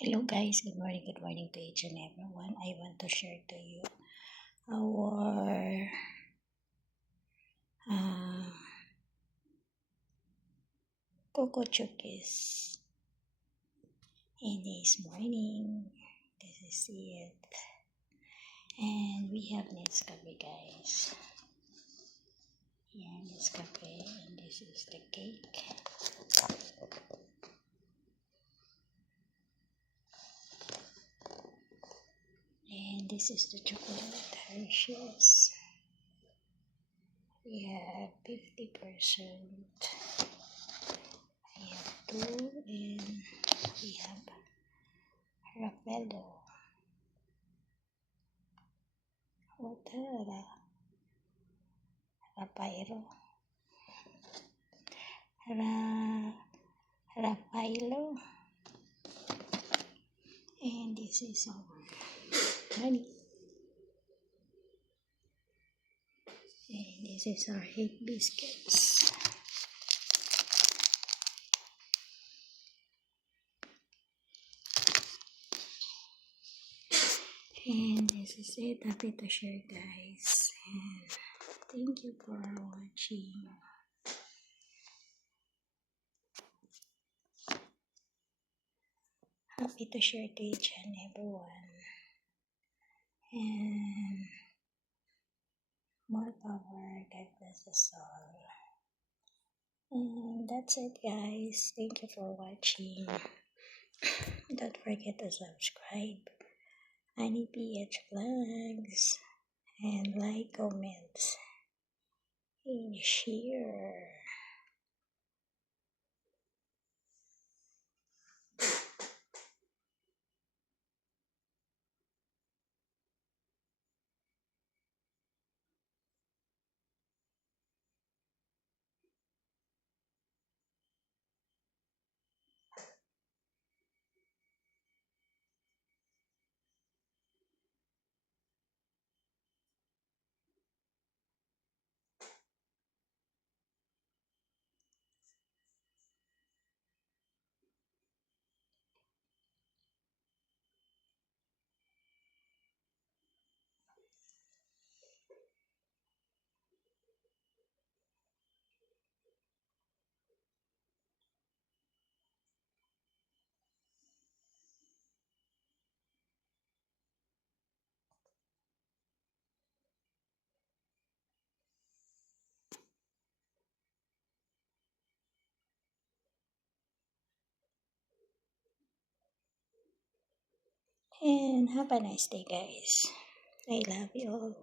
Hello guys, good morning to each and everyone. I want to share to you our uh, Coco Chukis in this morning. This is it. And we have Nescafe guys. Yeah, Nescafe, and this is the cake. And this is the chocolate Hershey's. We have 50%. We have two, and we have Raffaello. What Rafaelo? Rafaelo. And this is our honey. And this is our egg biscuits. And this is it. Happy to share guys. And thank you for watching. Happy to share to each and everyone. And more power. God bless us all. And that's it guys. Thank you for watching. Don't forget to subscribe. Honey PH Vlogs. And like, comments, and share. And have a nice day, guys. I love you all.